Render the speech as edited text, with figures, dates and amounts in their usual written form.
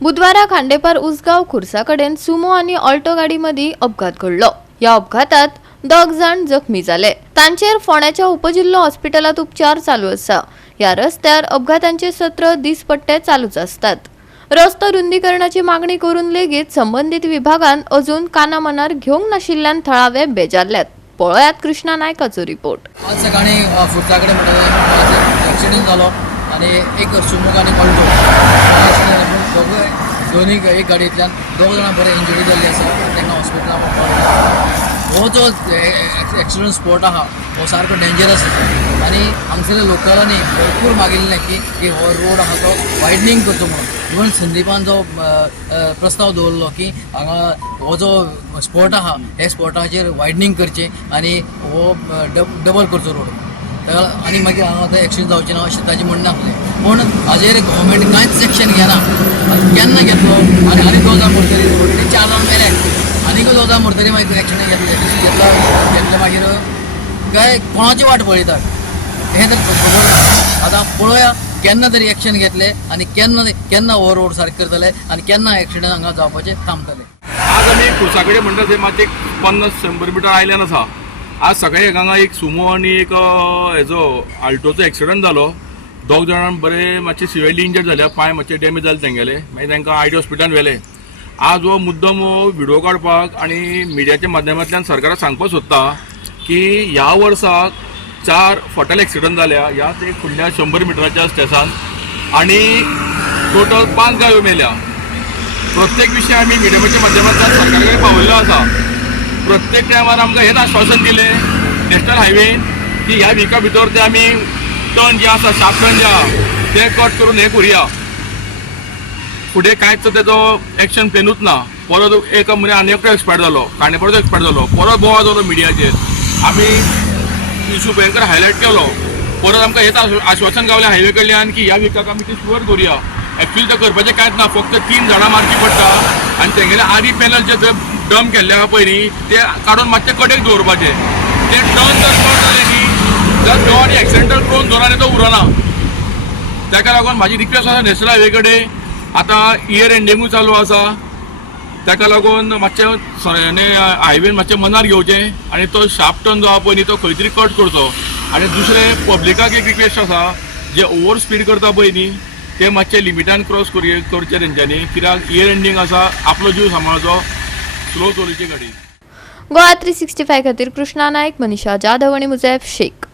बुधवारा खांडेपार उसगाव खुर्सा कडेन सुमो आणि ऑल्टो गाडीमध्ये अपघात घडलो। या अपघातात 10 जण जखमी झाले। तांचेर फोंड्याच्या उपजिल्हो हॉस्पिटलात उपचार चालू आसा। या रस्त्यार अपघातांचे सत्र दिसपट्टे चालूच असतात। रस्तो रुंदीकरणाची मागणी करून लेगीत संबंधित विभागान अजून कानामनार घेवंक नाशिल्ल्यान थळावे बेजारल्यात। पळयात कृष्णा नायकाचो रिपोर्ट। आज सकाळी फुटसाकडे म्हणटा ॲक्सिडेंट जालो आणि एक सुमो आनी ऑल्टो दोन्ही एक गाडयेंतल्यान 2 जाणां बरे इंजरी जाल्ली आसा। तांकां हॉस्पिटलांत व्हरला। हो जो ॲक्सिडेंट स्पॉट आहा हो सारको डेंजरस आसा आनी हांगसरल्या लोकलांनी भरपूर मागिल्लें की हो रोड आहा तो वायडनींग करचो म्हणून। इवन संदीपान जो प्रस्ताव दवरलो की हांगा हो जो स्पॉट आहा हे स्पॉटाचेर वायडनींग करचें आनी हो डबल करचो रोड आनी मागीर हांगा आतां एक्सिडेंट जावचें ना अशें ताचें म्हणणें आसलें। पूण हाजेर गव्हर्मेंट कांयच एक्शन घेना। केन्ना घेतलो आनी 2 जाण मरतली ऑलरेडी 4 जाण मेले आनीक 2 जाण मरतली मागीर एक्शन घेतलं मागीर काय कोणाची वाट पळयतात हें तर खबर ना। आतां पळोवया केन्ना तरी एक्शन घेतले आनी केन्ना हो रोड सारको करतले आनी केन्ना एक्सिडेंट हांगा जावपाचें थांबतले। आज आमी खुर्साकडे म्हणटा थंय मातशें 50-100 मिटर आयल्यान आसा। आज सकाळी हांगा एक सुमो आनी एक हेजो आल्टोचो एक्सिडेंट जालो। 2 जाणां बरे मातशे सिवियरली इंजर्ड जाल्या, पांय मातशे डॅमेज जाले तेंगेले, मागीर तांकां आयटी हॉस्पिटलांत व्हेले। आज हो मुद्दम व्हिडिओ काडपाक आनी मिडियाच्या माध्यमांतल्यान सरकाराक सांगपाक सोदता की ह्या वर्साक 4 फॉटल एक्सिडेंट जाल्या ह्याच एक फुडल्या 100 मिटराच्या स्टेसान आनी टोटल 5 गायो मेल्या। प्रत्येक विशय आमी मिडियाच्या माध्यमांतल्यान सरकाराकडे पावयल्लो आसा। प्रत्येक टायमार आमकां हेच आश्वासन दिलें नॅशनल हायवेन की ह्या विका भितर ते आमी टर्न जे आसा शार्प टर्न जे आहा ते कट करून हे करुया। फुडें कांयच तेजो एक्शन प्लेनूच ना। परत एक मनीस आनी एकटो एक्सपायर जालो, खांडेपारचो एक्सपायर जालो, परत बोवाळ जालो मिडियाचेर। आमी इशू भयंकर हायलायट केलो। परत आमकां हेच आश्वासन गावलें हायवे कडल्यान की ह्या विकाक आमी ती शुअर करुया। एक्चुअली ते करपाचें कांयच ना, फक्त 3 झाडां मारची पडटा आनी तेंगेले आदी पॅनल जे डंप केल्ले आहा पयलीं ते काडून मातशे कडेक दवरपाचे। ते टर्न जर कट जालें न्ही जाल्यार तो आनी एक्सिडेंटल प्रोन जोरान तो उरना। ताका लागून म्हाजी रिक्वेस्ट आसा नॅशनल हायवे कडेन, आतां इयर एंडिंगूय चालू आसा, ताका लागून मातशें हायवेन मातशें मनार घेवचें आनी तो शार्प टर्न जो आहा पळय न्ही तो खंय तरी कट करचो। आनी दुसरें पब्लिकाक एक रिक्वेस्ट आसा, जे ओवर स्पीड करता पळय न्ही ते मातशें लिमिटान क्रॉस करचें तेंच्यांनी, कित्याक इयर एंडिंग आसा, आपलो जीव सांबाळचो, स्लो चलोवची गाडी। गोवा 365 खातीर कृष्णा नायक, मनीषा जाधव आणि मुजैब शेख।